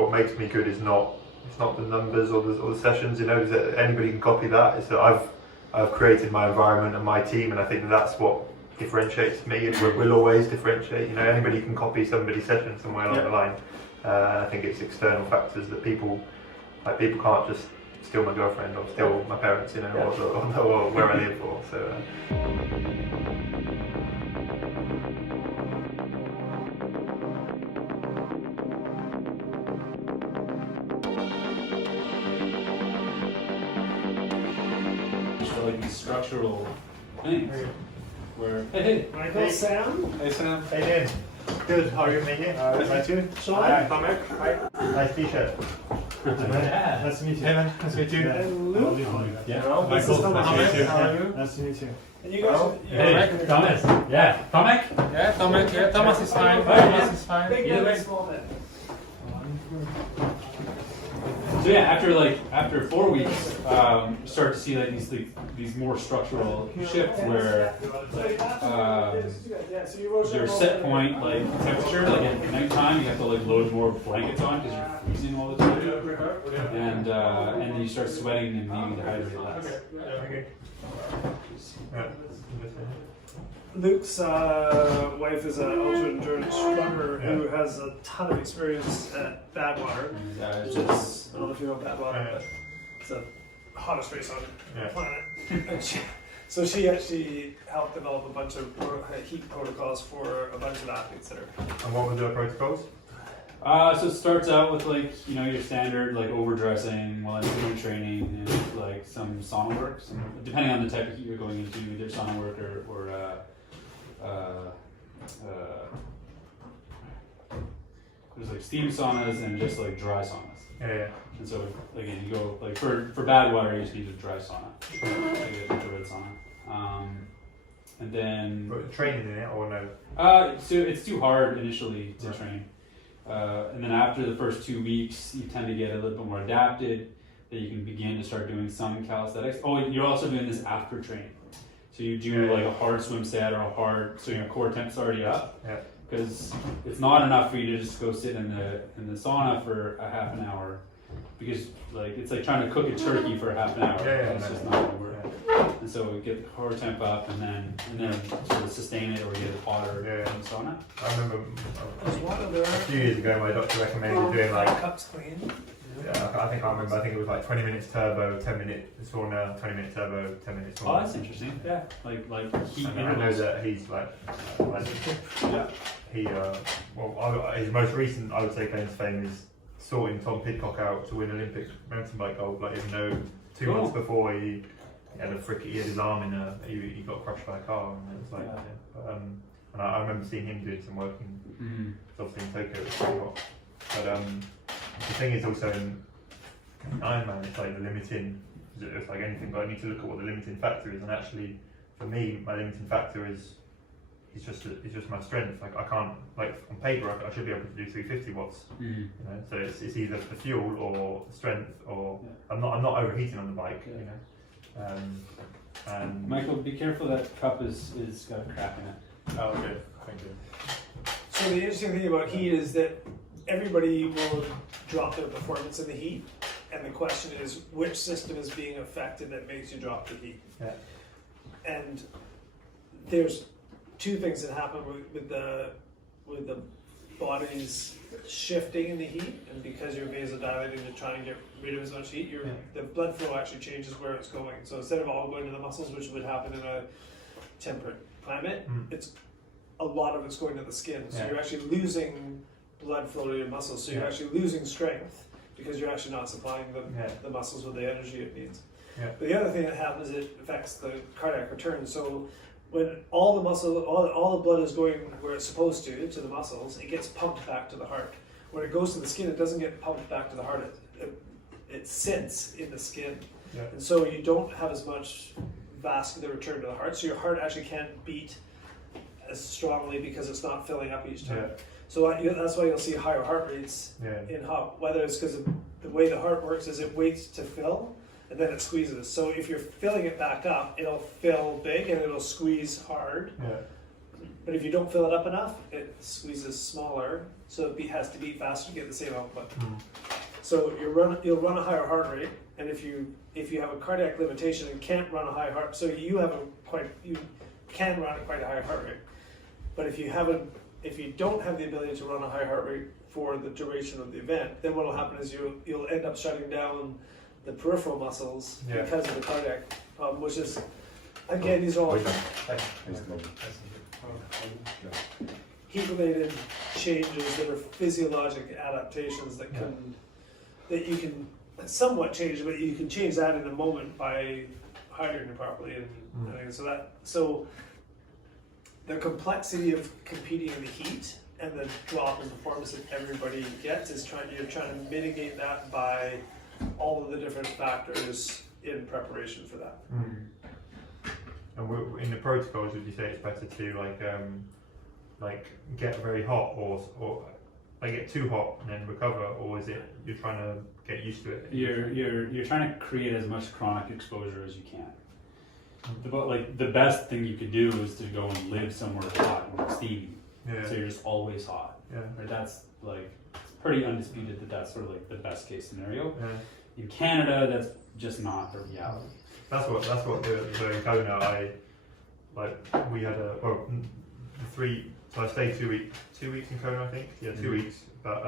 what makes me good is not the numbers or the sessions. You know, that anybody can copy that. It's that I've created my environment and my team, and I think that's what differentiates me, and will always differentiate. You know, anybody can copy somebody's session somewhere along the line. I think it's external factors that people can't just steal my girlfriend or steal my parents, you know, or where I live, or so. So like these structural things. Where Hey, Michael, hey. Sam. Hey Sam. Hey Dan. Good. How are you, Mikael? Nice to meet you. Sean. Hi, Tomek. Hi. Nice T-shirt. Yeah. Nice to meet you. Hey man. Nice to meet you. And Luke. Yeah. Hello. Nice to meet you. How are you? Nice to meet you. And you guys. Hey, Thomas. Yeah. Tomek? Yeah, Tomek. Yeah, Thomas is fine. Thomas is fine. Big Either man, way. small man. So yeah, after 4 weeks, start to see like these more structural shifts where your set point like temperature, like at nighttime, you have to like load more blankets on because you're freezing all the time, and then you start sweating and needing to hydrate less. Luke's wife is an ultra endurance runner who has a ton of experience at Badwater, which is, I don't know if you know Badwater, but it's the hottest race on the planet. So she actually helped develop a bunch of heat protocols for a bunch of athletes that are. And what were the protocols? So it starts out with like, you know, your standard like overdressing while I'm doing training and like some sauna work, depending on the type of heat you're going into, either sauna work or there's like steam saunas and just like dry saunas. Yeah. And so again, you go like for bad water, you just need a dry sauna, like a infrared sauna. And then But training in it or no? so it's too hard initially to train. And then after the first 2 weeks, you tend to get a little bit more adapted, that you can begin to start doing some calisthenics. Oh, you're also doing this after training. So you do like a hard swim set or a hard, so your core temp's already up. Yeah. Because it's not enough for you to just go sit in the sauna for a half an hour, because like it's like trying to cook a turkey for a half an hour. It's just not gonna work. And so we get the core temp up, and then sort of sustain it or get it hotter in the sauna. I remember There's water there. a few years ago my doctor recommended doing like, cups clean. I think it was like 20 minutes turbo, 10 minute sauna, 20 minute turbo, 10 minutes sauna. Oh, that's interesting. Yeah, like heat And I know intervals. that he's like, his most recent, I would say, claim to fame is sorting Tom Pidcock out to win Olympic mountain bike gold. Like, even though 2 months before he had his arm in he got crushed by a car, and it was like, and I remember seeing him doing some work in, obviously in Tokyo, it was pretty hot. But the thing is also in Ironman, it's like the limiting, it's like anything, but I need to look at what the limiting factor is, and actually, for me, my limiting factor is just my strength. Like I can't, like on paper, I should be able to do 350 watts. You know, so it's either the fuel or the strength, or I'm not overheating on the bike. You know, and Michael, be careful, that cup is got a crack in it. oh, okay, thank you. So the interesting thing about heat is that everybody will drop their performance in the heat, and the question is which system is being affected that makes you drop the heat. Yeah. And there's two things that happen with the body's shifting in the heat, and because you're vasodilating to try and get rid of as much heat, the blood flow actually changes where it's going. So instead of all going to the muscles, which would happen in a temperate climate, it's a lot of it's going to the skin. So you're actually losing blood flow to your muscles. So you're actually losing strength because you're actually not supplying the muscles with the energy it needs. But the other thing that happens is it affects the cardiac return. So when all the muscle, all the blood is going where it's supposed to the muscles, it gets pumped back to the heart. When it goes to the skin, it doesn't get pumped back to the heart. It sits in the skin. And so you don't have as much vascular return to the heart. So your heart actually can't beat as strongly because it's not filling up each time. So that's why you'll see higher heart rates in hot weather. It's because the way the heart works is it waits to fill and then it squeezes. So if you're filling it back up, it'll fill big and it'll squeeze hard. But But if you don't fill it up enough, it squeezes smaller, so it has to beat faster to get the same output. So you'll run a higher heart rate, and if you have a cardiac limitation and can't run a high heart, so you can run at quite a high heart rate. But if you don't have the ability to run a high heart rate for the duration of the event, then what will happen is you'll end up shutting down the peripheral muscles because of the cardiac problem, which is, again, these are all heat-related changes that are physiologic adaptations that you can somewhat change, but you can change that in a moment by hydrating properly, and so the complexity of competing in the heat and the drop in performance that everybody gets is you're trying to mitigate that by all of the different factors in preparation for that. And in the protocols, would you say it's better to like get very hot or like get too hot and then recover, or is it you're trying to get used to it? You're trying to create as much chronic exposure as you can. The best thing you could do is to go and live somewhere hot and steamy. So you're just always hot. Right? That's like, it's pretty undisputed that's sort of like the best case scenario. In Canada, that's just not the reality. That's what the in Kona we had so I stayed 2 weeks in Kona, I think. 2 weeks. But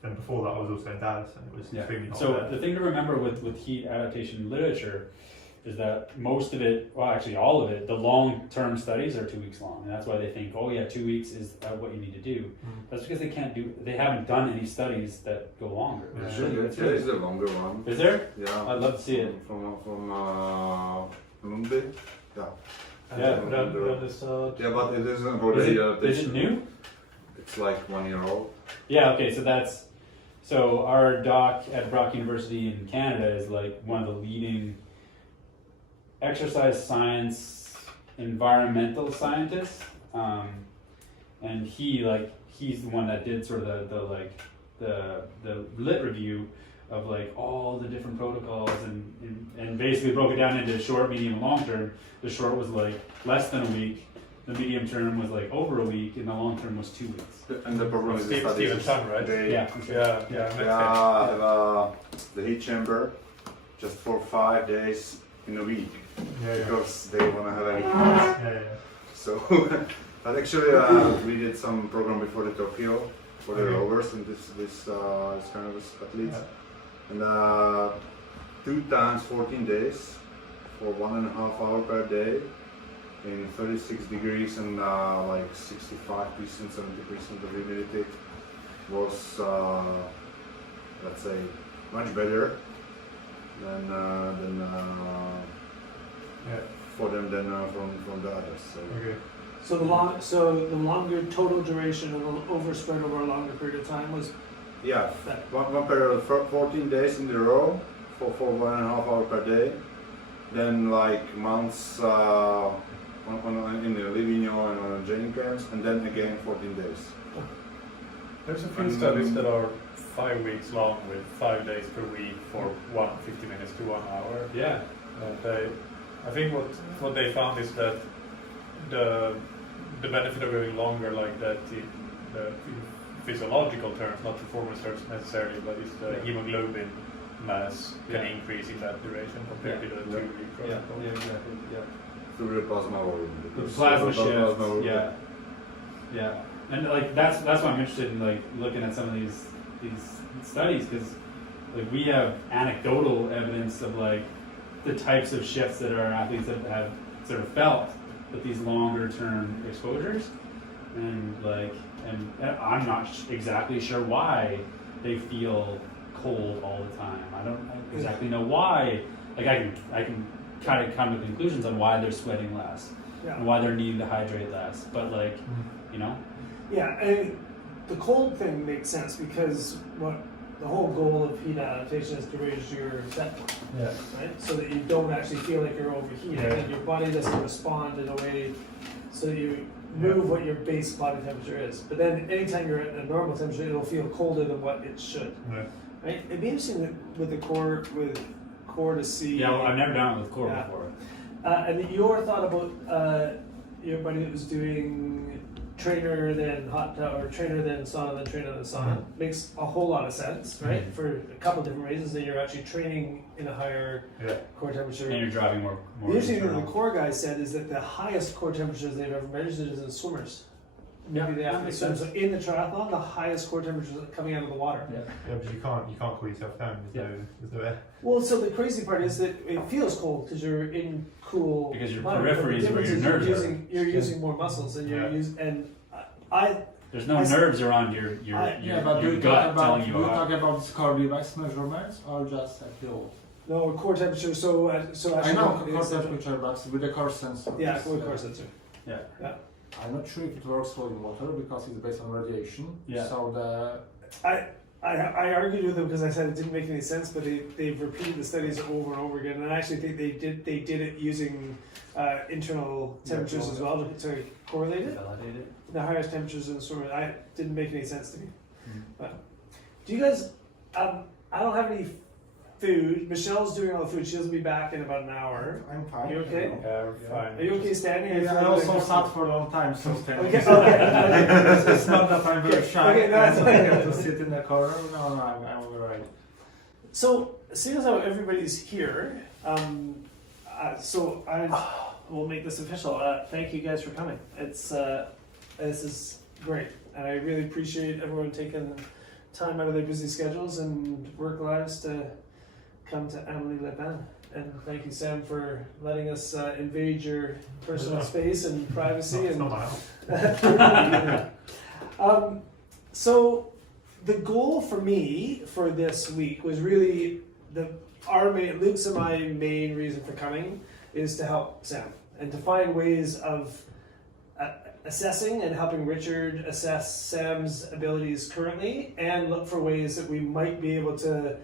then before that I was also in Dallas, and it was extremely hot. So the thing to remember with heat adaptation literature is that most of it, well actually all of it, the long-term studies are 2 weeks long, and that's why they think, 2 weeks is what you need to do. That's because they haven't done any studies that go longer. There is a longer one. Is there? Yeah. I'd love to see it. From Lundby. Yeah. Yeah. But it isn't for the adaptation. Is it new? It's like 1 year old. Yeah, okay, so our doc at Brock University in Canada is like one of the leading exercise science environmental scientists, and he's the one that did sort of the lit review of like all the different protocols and basically broke it down into short, medium, and long term. The short was like less than a week, the medium term was like over a week, and the long term was 2 weeks. And the problem is the studies, right? the heat chamber just for 5 days in a week. Because they want to have any So, but actually we did some program before the Tokyo for the rowers and this kind of athletes, and 2 times 14 days for 1.5 hours per day in 36 degrees and like 65%, 70% of humidity was let's say much better than for them than from the others. So the longer total duration and overspread over a longer period of time was one period 14 days in a row for 1.5 hours per day, then like months in the Livigno and on training camps, and then again 14 days. There's a few studies that are 5 weeks long with 5 days per week for 50 minutes to 1 hour. Yeah. I think what they found is that the benefit of going longer like that in the physiological terms, not performance terms necessarily, but is the hemoglobin mass can increase in that duration compared to the 2 week protocol. Yeah, exactly. Yeah. Through the plasma volume. The plasma shift. Yeah. And like that's why I'm interested in like looking at some of these studies, because like we have anecdotal evidence of like the types of shifts that our athletes have sort of felt with these longer term exposures, and I'm not exactly sure why they feel cold all the time. I don't exactly know why. Like I can kind of come to conclusions on why they're sweating less and why they're needing to hydrate less, but like and the cold thing makes sense because the whole goal of heat adaptation is to raise your set point, right? So that you don't actually feel like you're overheating, and your body doesn't respond in a way so you move what your base body temperature is. But then anytime you're at a normal temperature, it'll feel colder than what it should. Right? It'd be interesting with the core to see. Yeah, well, I've never done it with core before. And your thought about your buddy that was doing trainer then hot tub, or trainer then sauna, then trainer then sauna. Makes a whole lot of sense, right? For a couple different reasons. That you're actually training in a higher core temperature. And you're driving more. The interesting thing the core guys said is that the highest core temperatures they've ever measured is in swimmers. Maybe they have to swim. So in the triathlon, the highest core temperatures are coming out of the water. Yeah, but you can't cool yourself down. There's no air. Well, so the crazy part is that it feels cold because you're in cool. Because your water, periphery is where your nerves are. You're using more muscles, and you're using. And I. There's no nerves around your but do you gut telling you talk about this core device measurements or just at fuel? No, core temperature. So actually, I know core temperature, but with the core sensor. Yeah, with core sensor. Yeah. I'm not sure if it works well in water because it's based on radiation. Yeah. So I argued with them because I said it didn't make any sense, but they've repeated the studies over and over again, and I actually think they did it using internal temperatures as well to correlate it. Validate it. The highest temperatures in the swimmer. Didn't make any sense to me. But do you guys? I don't have any food. Michelle's doing all the food. She'll be back in about an hour. I'm fine. You okay? Fine. Are you okay standing? I also sat for a long time, so standing. Okay. It's not that I'm very shy. Okay, no, that's I have to sit in the corner. No, I'm alright. So, seeing as how everybody's here, so I will make this official. Thank you guys for coming. It's this is great, and I really appreciate everyone taking time out of their busy schedules and work lives to come to Amélie Le Bain. And thank you, Sam, for letting us invade your personal space and privacy. It's not my house. So the goal for me for this week was really Luke's and my main reason for coming is to help Sam and to find ways of assessing and helping Richard assess Sam's abilities currently, and look for ways that we might be able to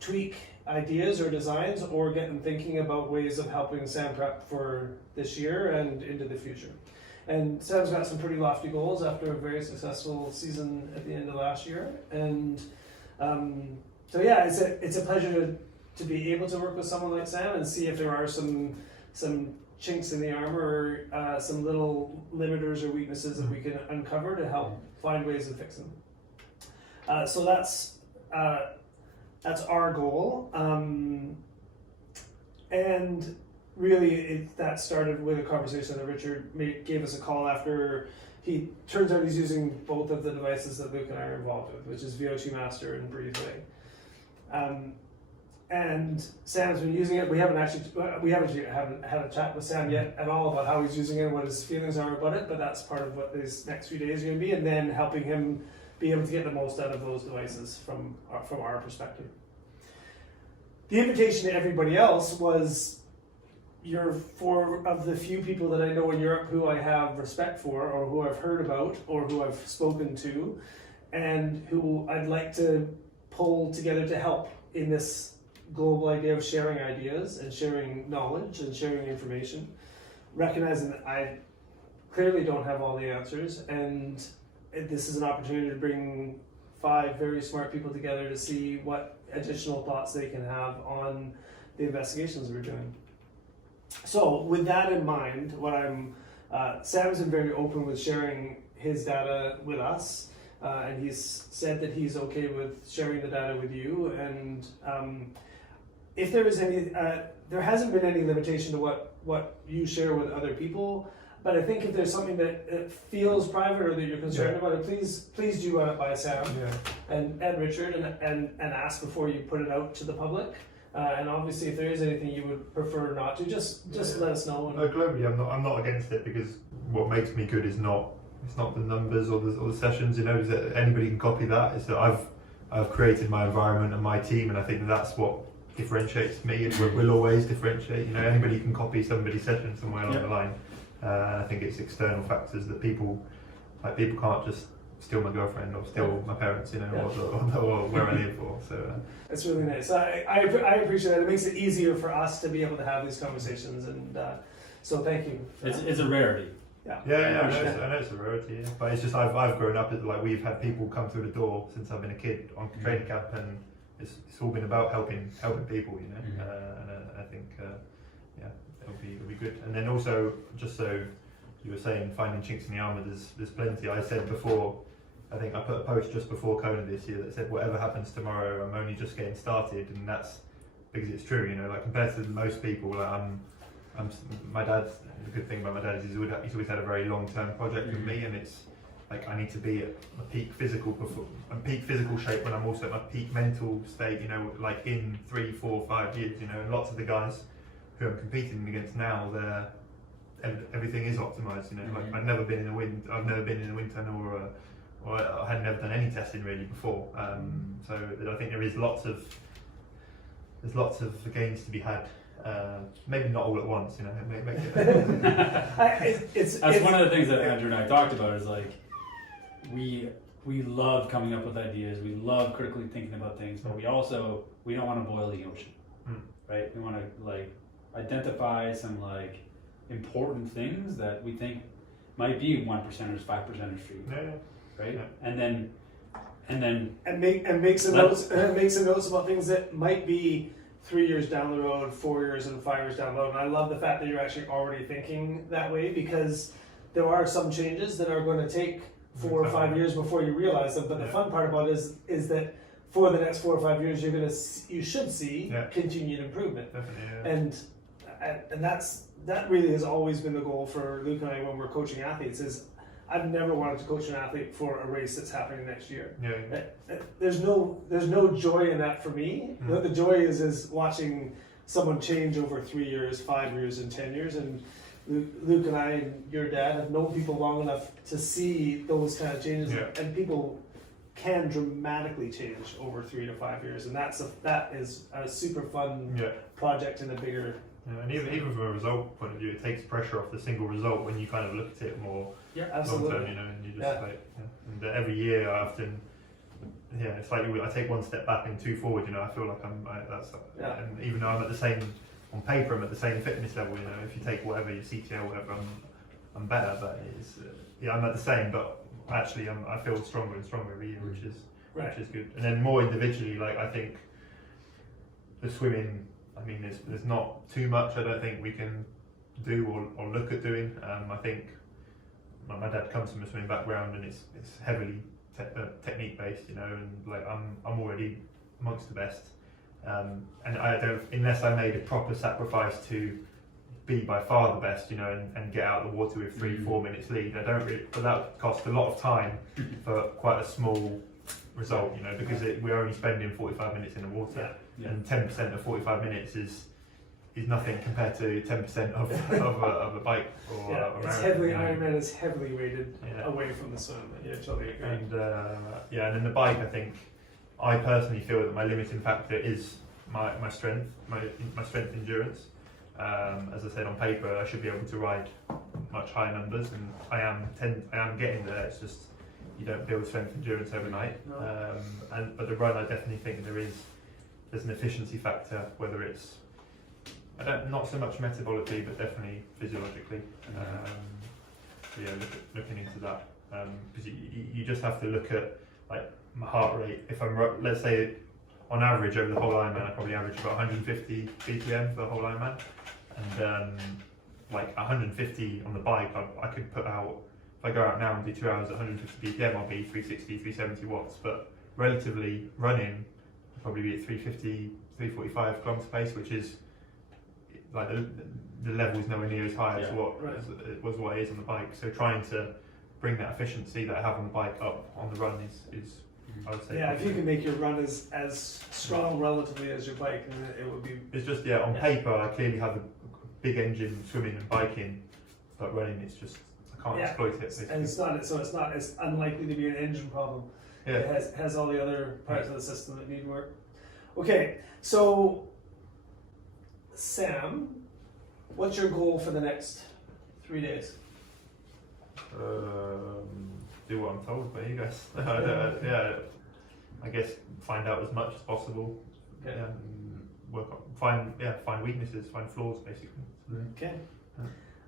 tweak ideas or designs or get them thinking about ways of helping Sam prep for this year and into the future. And Sam's got some pretty lofty goals after a very successful season at the end of last year. And so yeah, it's a pleasure to be able to work with someone like Sam and see if there are some chinks in the armor or some little limiters or weaknesses that we can uncover to help find ways of fixing them. So that's our goal. And really that started with a conversation that Richard gave us a call after turns out he's using both of the devices that Luke and I are involved with, which is VO2 Master and Breathe Away. And Sam's been using it. We haven't had a chat with Sam yet at all about how he's using it and what his feelings are about it, but that's part of what these next few days are going to be, and then helping him be able to get the most out of those devices from our perspective. The invitation to everybody else was, you're four of the few people that I know in Europe who I have respect for, or who I've heard about, or who I've spoken to, and who I'd like to pull together to help in this global idea of sharing ideas and sharing knowledge and sharing information, recognizing that I clearly don't have all the answers, and this is an opportunity to bring 5 very smart people together to see what additional thoughts they can have on the investigations we're doing. So with that in mind, Sam's been very open with sharing his data with us, and he's said that he's okay with sharing the data with you, and if there is any, there hasn't been any limitation to what you share with other people, but I think if there's something that feels private or that you're concerned about it, please do run it by Sam and Richard and ask before you put it out to the public. And obviously, if there is anything you would prefer not to, just let us know. Globally, I'm not against it, because what makes me good is not the numbers or the sessions. You know, is that anybody can copy that. It's that I've created my environment and my team, and I think that's what differentiates me, and will always differentiate. You know, anybody can copy somebody's session somewhere along the line. I think it's external factors that people can't just steal my girlfriend or steal my parents, you know, or where I live, or so. It's really nice. I appreciate that. It makes it easier for us to be able to have these conversations, and so thank you. It's a rarity. I know it's a rarity, yeah. But it's just I've grown up like we've had people come through the door since I've been a kid on training camp, and it's all been about helping people, you know. And I think it'll be good. And then also, just so you were saying finding chinks in the armour, there's plenty. I said before, I think I put a post just before Kona this year that said whatever happens tomorrow, I'm only just getting started, and that's because it's true, you know, like compared to most people, like my dad, the good thing about my dad is he's always had a very long-term project with me, and it's like I need to be at my peak physical shape when I'm also at my peak mental state, you know, like in 3, 4, 5 years, you know, and lots of the guys who I'm competing against now, everything is optimized, you know, like I've never been in a wind tunnel or I had never done any testing really before, so I think there's lots of gains to be had. Maybe not all at once, you know. That's one of the things that Andrew and I talked about is like we love coming up with ideas. We love critically thinking about things, but we don't want to boil the ocean, right? We want to like identify some like important things that we think might be 1%ers, 5%ers for you, right? Yeah. And make some notes about things that might be 3 years down the road, 4 years and 5 years down the road. And I love the fact that you're actually already thinking that way, because there are some changes that are going to take 4 or 5 years before you realize them. But the fun part about it is that for the next 4 or 5 years, you should see continued improvement. Definitely, And that really has always been the goal for Luke and I when we're coaching athletes. Is I've never wanted to coach an athlete for a race that's happening next year. There's no joy in that for me. The joy is watching someone change over 3 years, 5 years, and 10 years. And Luke and I and your dad have known people long enough to see those kind of changes, and people can dramatically change over 3 to 5 years, and that is a super fun project in a bigger. And even from a result point of view, it takes pressure off the single result when you kind of look at it more absolutely. long term, you know, and you just and every year I often, it's like I take one step back and 2 forward, you know. I feel like and even though I'm at the same, on paper I'm at the same fitness level, you know, if you take whatever your CTO, whatever, I'm better, but it's, I'm at the same, but actually I feel stronger and stronger every year, which is good. And then more individually, like I think the swimming, I mean, there's not too much I don't think we can do or look at doing. I think my dad comes from a swimming background, and it's heavily technique based, you know, and like I'm already amongst the best, and I don't, unless I made a proper sacrifice to be by far the best, you know, and get out of the water with 3-4 minutes lead. I don't really, but that costs a lot of time for quite a small result, you know, because we're only spending 45 minutes in the water, and 10% of 45 minutes is nothing compared to 10% of a bike or a it's marathon. heavily, Ironman is heavily weighted away from the swim. Totally agree. And and then the bike, I think I personally feel that my limiting factor is my strength, my strength endurance. As I said, on paper I should be able to ride much higher numbers, and I am getting there. It's just you don't build strength endurance overnight. But the run, I definitely think there's an efficiency factor, whether it's not so much metabolically, but definitely physiologically. Looking into that, because you just have to look at like my heart rate. If let's say on average over the whole Ironman, I probably average about 150 BPM for the whole Ironman, and like 150 on the bike, I could put out. If I go out now and do 2 hours at 150 BPM, I'll be 360, 370 watts. But relatively running, I'll probably be at 350, 345 kilometer pace, which is like the level is nowhere near as high as what it is on the bike. So trying to bring that efficiency that I have on the bike up on the run is I would say. Yeah, if you can make your run as strong relatively as your bike, then it would be. It's just on paper I clearly have a big engine swimming and biking, but running it's just I can't exploit it. Basically. And it's not as unlikely to be an engine problem. Yeah. It has all the other parts of the system that need work. Okay, so Sam, what's your goal for the next 3 days? Do what I'm told by you guys. I guess find out as much as possible. Work on find weaknesses, find flaws, basically. Okay.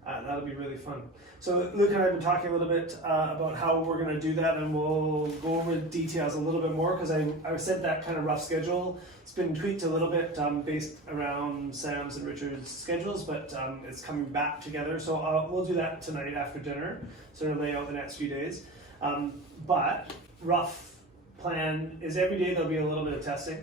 That'll be really fun. So Luke and I have been talking a little bit about how we're going to do that, and we'll go over the details a little bit more, because I said that kind of rough schedule. It's been tweaked a little bit based around Sam's and Richard's schedules, but it's coming back together. So we'll do that tonight after dinner, sort of lay out the next few days. But rough plan is every day there'll be a little bit of testing.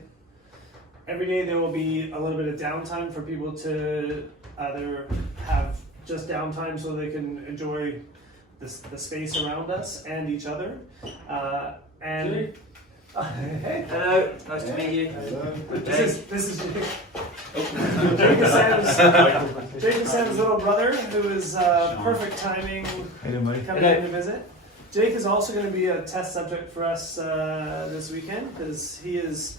Every day there will be a little bit of downtime for people to either have just downtime so they can enjoy the space around us and each other. Hey. Hello, nice to meet you. This is Jake. Jake is Sam's little brother, who is perfect timing coming in to visit. Jake is also going to be a test subject for us this weekend, because he is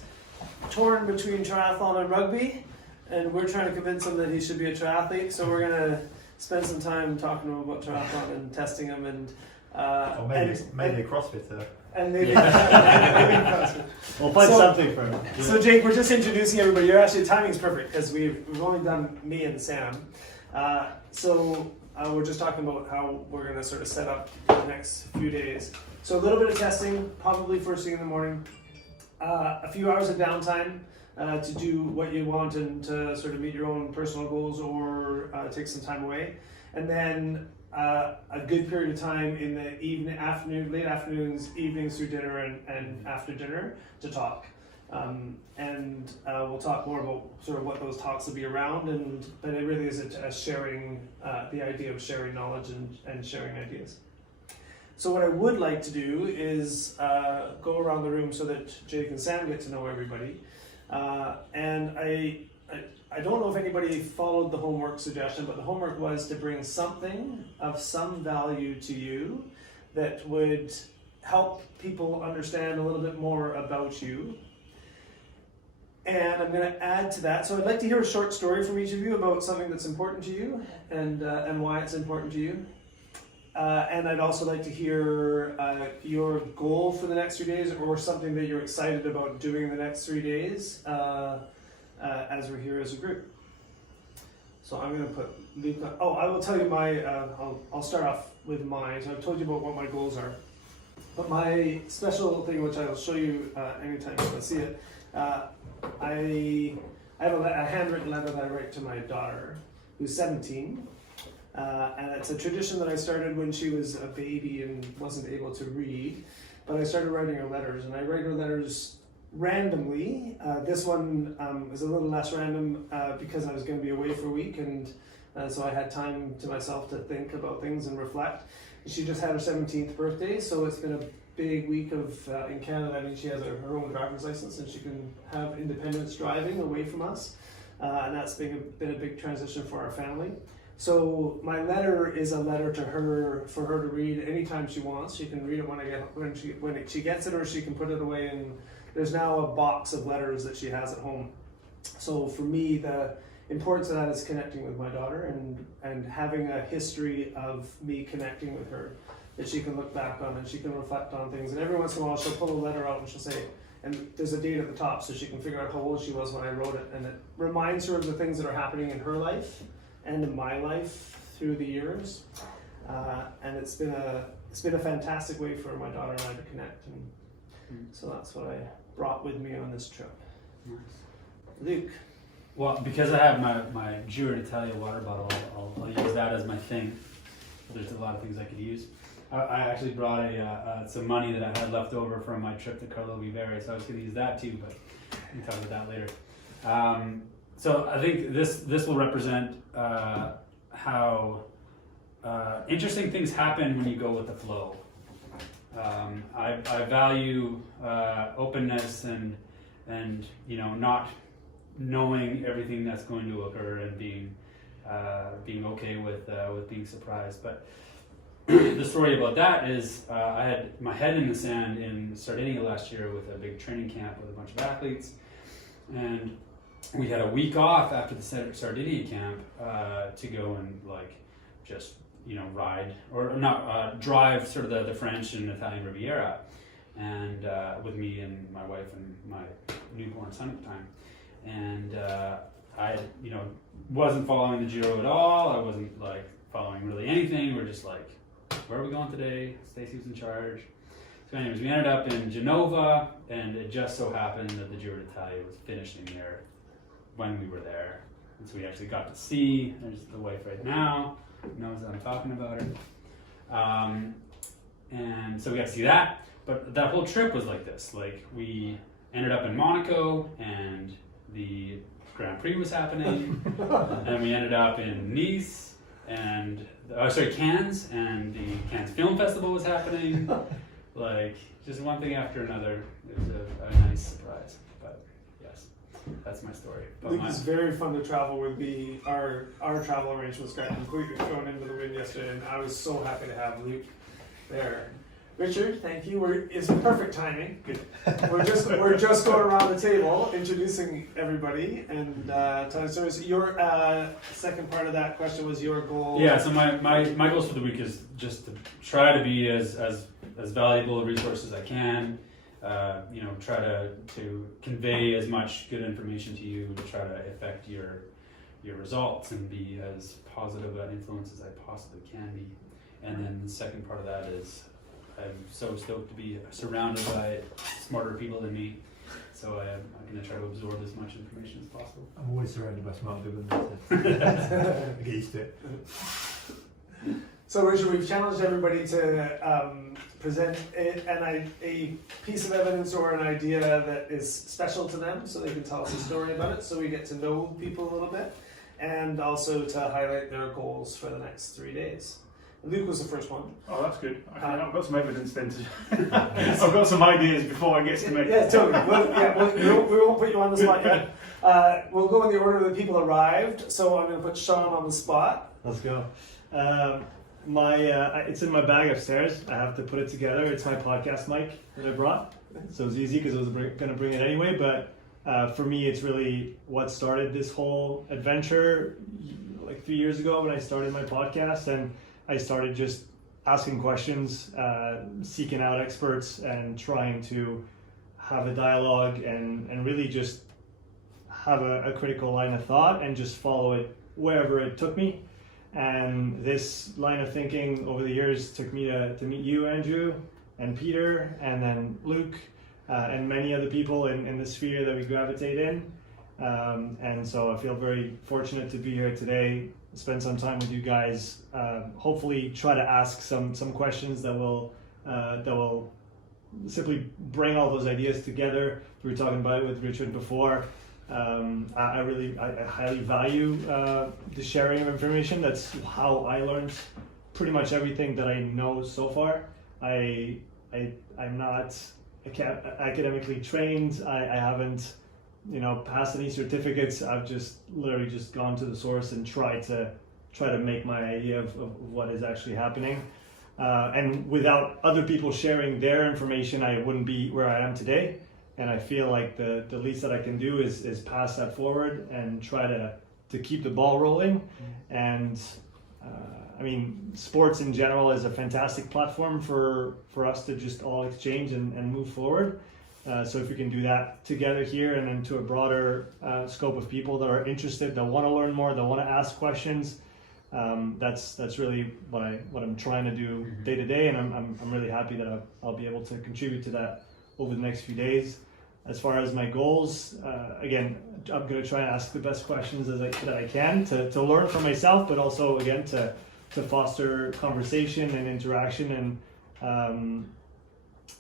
torn between triathlon and rugby, and we're trying to convince him that he should be a triathlete. So we're going to spend some time talking to him about triathlon and testing him, and or maybe a CrossFitter. And maybe CrossFit. We'll find something for him. So Jake, we're just introducing everybody. You're actually, timing's perfect, because we've only done me and Sam. So we're just talking about how we're going to sort of set up the next few days. So a little bit of testing, probably first thing in the morning. A few hours of downtime to do what you want and to sort of meet your own personal goals, or take some time away. And then a good period of time in the late afternoons, evenings through dinner, and after dinner to talk. And we'll talk more about sort of what those talks will be around, but it really is a sharing, the idea of sharing knowledge and sharing ideas. So what I would like to do is go around the room so that Jake and Sam get to know everybody. And I don't know if anybody followed the homework suggestion, but the homework was to bring something of some value to you that would help people understand a little bit more about you. And I'm going to add to that. So I'd like to hear a short story from each of you about something that's important to you, and why it's important to you. And I'd also like to hear your goal for the next 3 days, or something that you're excited about doing the next 3 days as we're here as a group. So I'm going to put Luke on. Oh, I will tell you I'll start off with mine. So I've told you about what my goals are. But my special thing, which I will show you anytime you want to see it, I have a handwritten letter that I write to my daughter, who's 17. And it's a tradition that I started when she was a baby and wasn't able to read. But I started writing her letters, and I write her letters randomly. This one is a little less random because I was going to be away for a week, and so I had time to myself to think about things and reflect. She just had her 17th birthday, so it's been a big week of in Canada. I mean, she has her own driver's license, and she can have independence driving away from us, and that's been a big transition for our family. So my letter is a letter to her, for her to read anytime she wants. She can read it when she gets it, or she can put it away. And there's now a box of letters that she has at home. So for me, the importance of that is connecting with my daughter, and having a history of me connecting with her that she can look back on, and she can reflect on things. And every once in a while, she'll pull a letter out and she'll say, and there's a date at the top, so she can figure out how old she was when I wrote it, and it reminds her of the things that are happening in her life and in my life through the years, and it's been a fantastic way for my daughter and I to connect, and so that's what I brought with me on this trip. Nice. Luke. Well, because I have my Giro d'Italia water bottle, I'll use that as my thing. There's a lot of things I could use. I actually brought some money that I had left over from my trip to Carlo Vivere, so I was going to use that too, but we can talk about that later. So I think this will represent how interesting things happen when you go with the flow. I value openness and not knowing everything that's going to occur, and being okay with being surprised. But the story about that is I had my head in the sand in Sardinia last year with a big training camp with a bunch of athletes, and we had a week off after the Sardinia camp to go and just ride, or not drive sort of the French and Italian Riviera, and with me and my wife and my newborn son at the time. And I wasn't following the Giro at all. I wasn't following really anything. We're just like, where are we going today? Stacey was in charge. So anyways, we ended up in Genova, and it just so happened that the Giro d'Italia was finishing there when we were there. And so we actually got to see, there's the wife right now, who knows that I'm talking about her. And so we got to see that, but that whole trip was like this. Like, we ended up in Monaco, and the Grand Prix was happening, and we ended up in Nice, and Cannes, and the Cannes Film Festival was happening. Like, just one thing after another. It was a nice surprise. But yes, that's my story. I think it's very fun to travel with. Our travel arrangements got completely thrown into the wind yesterday, and I was so happy to have Luke there. Richard, thank you. It's perfect timing. Good. We're just going around the table introducing everybody and telling stories. Your second part of that question was your goal. Yeah. So my goals for the week is just to try to be as valuable a resource as I can. Try to convey as much good information to you to try to affect your results and be as positive an influence as I possibly can be. And then the second part of that is I'm so stoked to be surrounded by smarter people than me. So I'm going to try to absorb as much information as possible. I'm always surrounded by smart people than me. I get used to it. So Richard, we've challenged everybody to present a piece of evidence or an idea that is special to them, so they can tell us a story about it, so we get to know people a little bit, and also to highlight their goals for the next 3 days. Luke was the first one. Oh, that's good. I've got some evidence then. I've got some ideas before I get to make. Yeah, totally. We won't put you on the spot yet. We'll go in the order that people arrived. So I'm going to put Sean on the spot. Let's go. It's in my bag upstairs. I have to put it together. It's my podcast mic that I brought, so it's easy because I was going to bring it anyway. But for me, it's really what started this whole adventure. Like 3 years ago, when I started my podcast, and I started just asking questions, seeking out experts, and trying to have a dialogue and really just have a critical line of thought and just follow it wherever it took me. And this line of thinking over the years took me to meet you, Andrew, and Peter, and then Luke, and many other people in the sphere that we gravitate in. And so I feel very fortunate to be here today, spend some time with you guys, hopefully try to ask some questions that will simply bring all those ideas together. We were talking about it with Richard before. I highly value the sharing of information. That's how I learned pretty much everything that I know so far. I'm not academically trained. I haven't passed any certificates. I've just literally just gone to the source and try to make my idea of what is actually happening. And without other people sharing their information, I wouldn't be where I am today. And I feel like the least that I can do is pass that forward and try to keep the ball rolling. And sports in general is a fantastic platform for us to just all exchange and move forward. So if we can do that together here and then to a broader scope of people that are interested, that want to learn more, that want to ask questions, that's really what I'm trying to do day to day, and I'm really happy that I'll be able to contribute to that over the next few days. As far as my goals, again, I'm going to try and ask the best questions that I can to learn from myself, but also again to foster conversation and interaction, and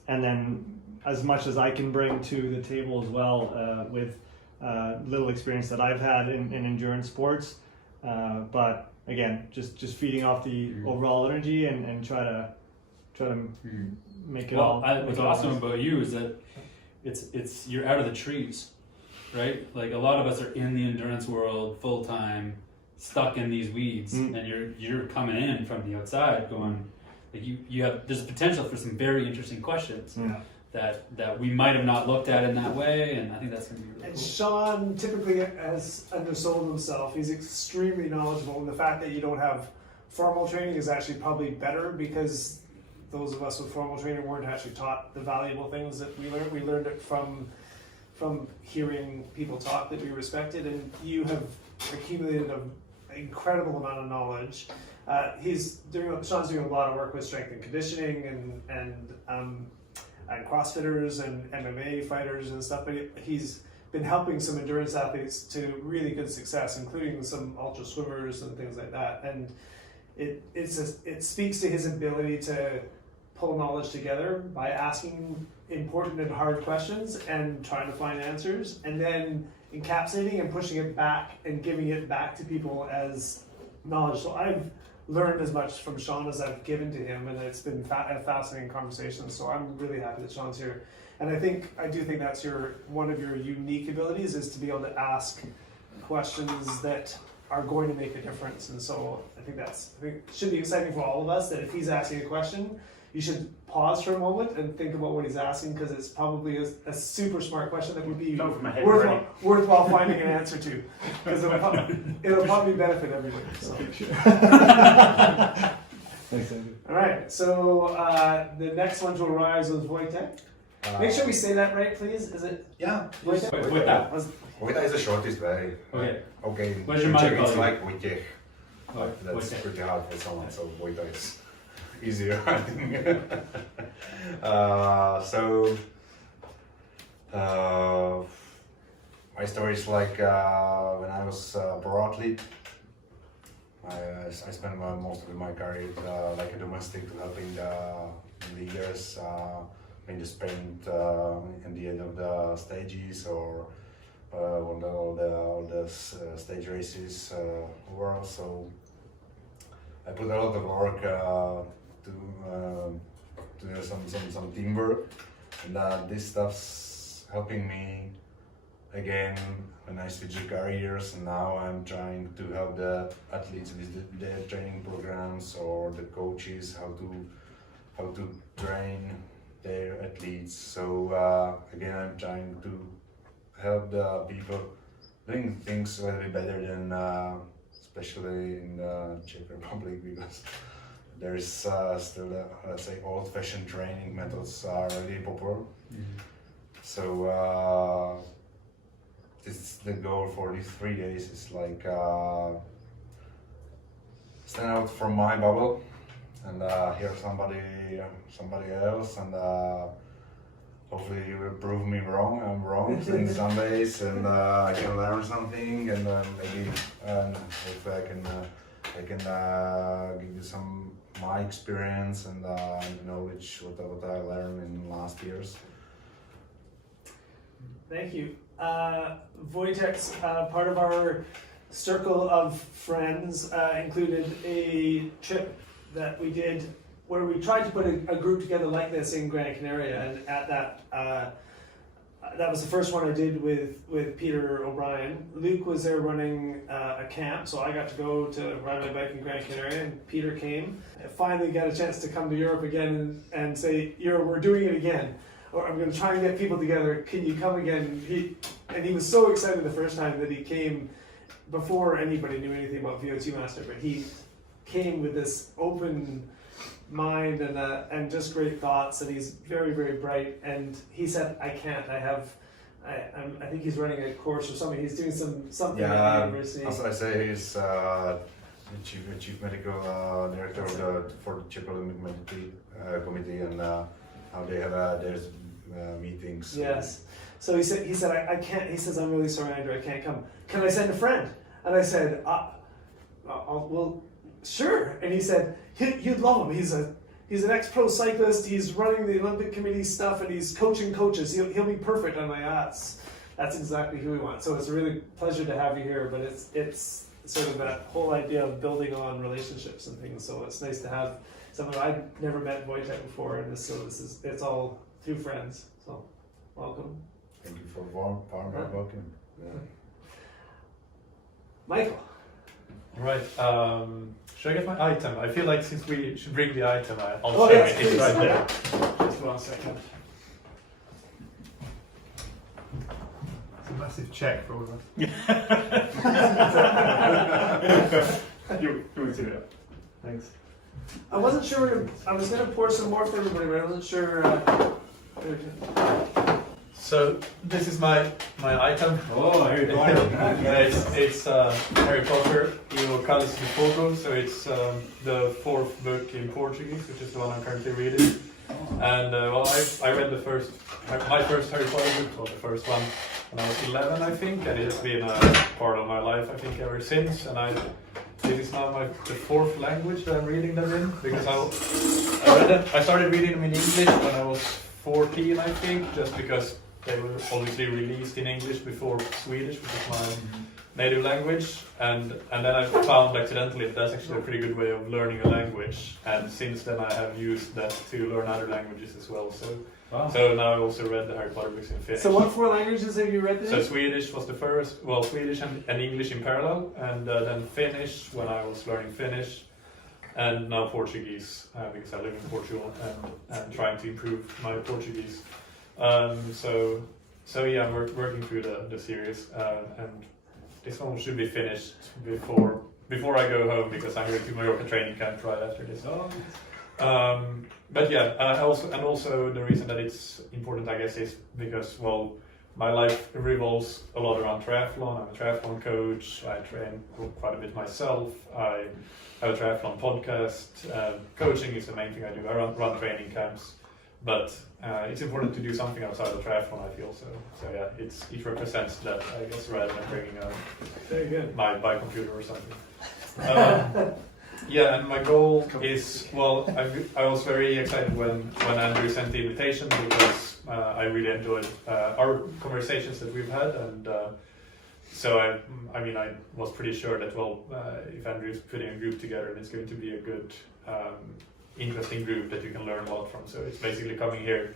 then as much as I can bring to the table as well, with little experience that I've had in endurance sports, but again, just feeding off the overall energy and try to make it all. What's awesome about you is that it's you're out of the trees, right? Like a lot of us are in the endurance world full time, stuck in these weeds, and you're coming in from the outside, going like you have. There's a potential for some very interesting questions. Yeah. That we might have not looked at in that way, and I think that's going to be really cool. Sean typically has undersold himself. He's extremely knowledgeable, and the fact that you don't have formal training is actually probably better, because those of us with formal training weren't actually taught the valuable things that we learned. We learned it from hearing people talk that we respected, and you have accumulated incredible amount of knowledge. Sean's doing a lot of work with strength and conditioning and CrossFitters and MMA fighters and stuff, but he's been helping some endurance athletes to really good success, including some ultra swimmers and things like that. And it speaks to his ability to pull knowledge together by asking important and hard questions and trying to find answers, and then encapsulating and pushing it back and giving it back to people as knowledge. So I've learned as much from Sean as I've given to him, and it's been a fascinating conversation. So I'm really happy that Sean's here, and I do think that's one of your unique abilities is to be able to ask questions that are going to make a difference. And so I think it should be exciting for all of us that if he's asking a question, you should pause for a moment and think about what he's asking, because it's probably a super smart question that would be worthwhile finding an answer to, because it'll probably benefit everybody. So. All right, so the next one to arise was Vojtech. Make sure we say that right, please. Is it? Yeah. Vojtech. Vojtech is the shortest way. Okay. Okay. What's your mother It's call like Vojtech. But that's Vojtech. pretty hard for someone, so Vojtech is easier, I think. My story is like when I was a pro athlete. I spent most of my career like a domestic, helping the leaders in the sprint in the end of the stages or on all the stage races overall. So I put a lot of work to do some teamwork, and this stuff's helping me again when I switch careers. And now I'm trying to help the athletes with their training programs, or the coaches how to train their athletes. So again, I'm trying to help the people doing things a little bit better than especially in the Czech Republic, because there is still, let's say, old-fashioned training methods are really popular. Mm-hmm. So this the goal for these 3 days is like stand out from my bubble and hear somebody else, and hopefully you will prove me wrong. I'm wrong in some ways, and I can learn something, and maybe hopefully I can give you some my experience and knowledge what I learned in the last years. Thank you. Vojtech's part of our circle of friends included a trip that we did where we tried to put a group together like this in Gran Canaria, and at that was the first one I did with Peter O'Brien. Luke was there running a camp, so I got to go to ride my bike in Gran Canaria, and Peter came. I finally got a chance to come to Europe again and say, we're doing it again. Or I'm going to try and get people together. Can you come again? He was so excited the first time that he came before anybody knew anything about VO2 Master, but he came with this open mind and just great thoughts, and he's very, very bright. And he said, I can't. I think he's running a course or something. He's doing something at the university. As I say, he's the chief medical director for the Czech Olympic Committee, and now they have there's meetings. Yes. So he said I can't. He says, I'm really sorry, Andrew, I can't come. Can I send a friend? And I said, well, sure. And he said, you'd love him. He's an ex-pro cyclist. He's running the Olympic Committee stuff, and he's coaching coaches. He'll be perfect. I'm like, that's exactly who we want. So it's a really pleasure to have you here. But it's sort of that whole idea of building on relationships and things. So it's nice to have someone. I've never met Vojtech before, and it's all through friends. So welcome. Thank you for warm welcome. Yeah. Michael. Right. Should I get my item? I feel like since we should bring the item, I'll show yes, it. It's right there. Just 1 second. It's a massive check for all of us. You will see that. Thanks. I wasn't sure. I was going to pour some more for everybody, but I wasn't sure. So this is my item. Oh, Harry Potter. It's Harry Potter e o Cálice de Fogo. So it's the fourth book in Portuguese, which is the one I'm currently reading. And well, I read my first Harry Potter book, or the first one, when I was 11, I think, and it has been a part of my life, I think, ever since. And this is now the fourth language that I'm reading them in, because I started reading them in English when I was 14, I think, just because they were obviously released in English before Swedish, which is my native language, and then I found accidentally that that's actually a pretty good way of learning a language, and since then I have used that to learn other languages as well. So so now I also read the Harry Potter books in Finnish. So what 4 languages have you read then? So Swedish was the first, well, Swedish and English in parallel, and then Finnish when I was learning Finnish, and now Portuguese because I live in Portugal and trying to improve my Portuguese. So yeah, I'm working through the series, and this one should be finished before I go home, because I'm going to Mallorca training camp right after this. But yeah, also the reason that it's important, I guess, is because, well, my life revolves a lot around triathlon. I'm a triathlon coach. I train quite a bit myself. I have a triathlon podcast. Coaching is the main thing I do. I run training camps. But it's important to do something outside of triathlon, I feel. So yeah, it represents that, I guess, rather than bringing my computer or something. Yeah, and my goal is, well, I was very excited when Andrew sent the invitation, because I really enjoyed our conversations that we've had, and so I mean, I was pretty sure that, well, if Andrew's putting a group together, it's going to be a good, interesting group that you can learn a lot from. So it's basically coming here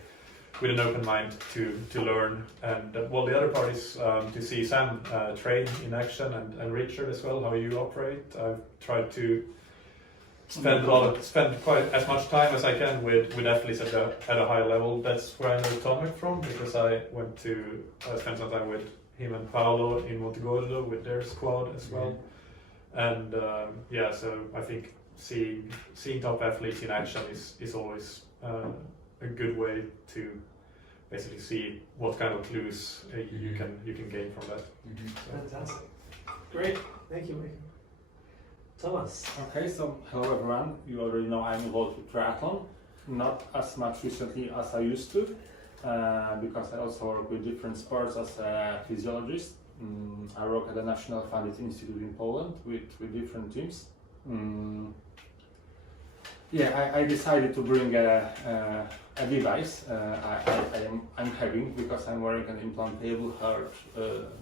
with an open mind to learn, and well, the other part is to see Sam train in action, and Richard as well, how you operate. I've tried to spend quite as much time as I can with athletes at a high level. That's where I know Tomek from, because I went to spend some time with him and Paolo in Montegordo with their squad as well. And yeah, so I think seeing top athletes in action is always a good way to basically see what kind of clues you can gain from that. Fantastic. Great. Thank you, Mike. Thomas. Okay, so hello everyone. You already know I'm involved with triathlon. Not as much recently as I used to, because I also work with different sports as a physiologist. I work at a national funded institute in Poland with different teams. Yeah, I decided to bring a device I'm having, because I'm wearing an implantable heart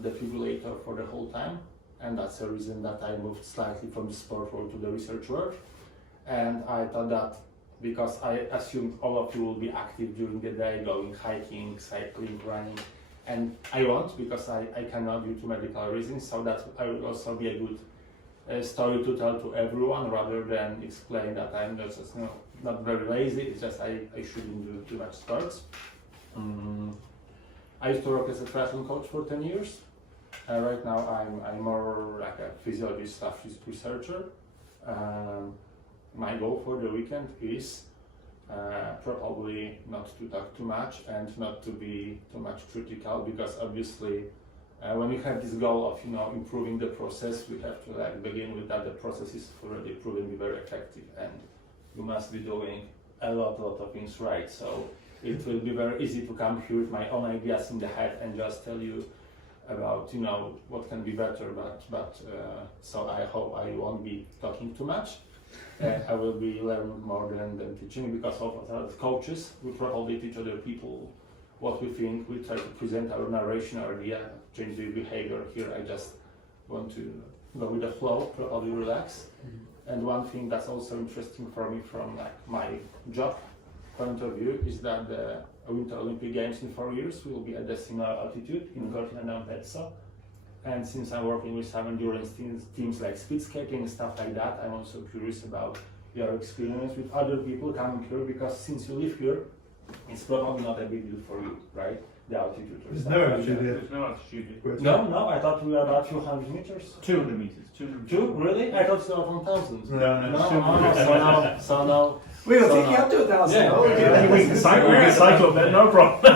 defibrillator for the whole time. And that's the reason that I moved slightly from the sport world to the research world. And I thought that, because I assumed all of you will be active during the day, going hiking, cycling, running, and I won't, because I cannot due to medical reasons, so that I will also be a good story to tell to everyone, rather than explain that I'm just not very lazy. It's just I shouldn't do too much sports. I used to work as a triathlon coach for 10 years. Right now I'm more like a physiologist / researcher. My goal for the weekend is probably not to talk too much and not to be too much critical, because obviously when we have this goal of improving the process, we have to begin with that the process is already proven to be very effective, and you must be doing a lot of things right. So it will be very easy to come here with my own ideas in the head and just tell you about what can be better, but so I hope I won't be talking too much. I will be learning more than teaching, because as coaches we probably teach other people what we think. We try to present our narration, our idea, change the behavior. Here I just want to go with the flow, probably relax. And one thing that's also interesting for me from my job point of view is that the Winter Olympic Games in 4 years will be at the similar altitude in Cortina d'Ampezzo. And since I'm working with some endurance teams like speed skating and stuff like that, I'm also curious about your experience with other people coming here, because since you live here, it's probably not a big deal for you, right? The altitude or stuff. There's no altitude. No, I thought we were about 200 meters. 200 meters. 2? Really? I thought it was 1,000. No. So We'll So take you up to 1,000. Yeah. no? Yeah, we can cycle up there, no problem.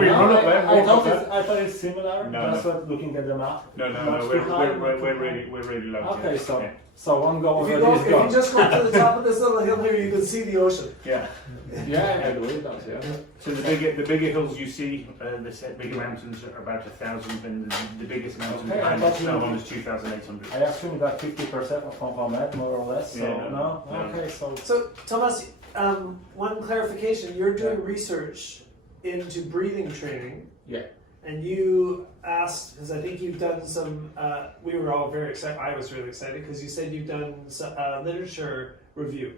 We run up there. I walk up thought there. I thought it's similar. No, Just looking at the map. No, Much no, too high. we're really low. Okay, so yeah. so one goal If you, already go, is if gone. you just go up to the top of this little hill here, you can see the ocean. Yeah. Yeah, I agree. That's yeah. So the bigger hills you see, the bigger mountains are about 1,000, and the biggest mountain Okay, behind I us thought now you- on is 2,800. I assume that 50% of Convamet, more or less. So Yeah, no. no. Okay, so So, Thomas, one clarification. You're doing research into breathing training. Yeah. And you asked, because I think you've done some, we were all very excited, I was really excited, because you said you've done some, literature review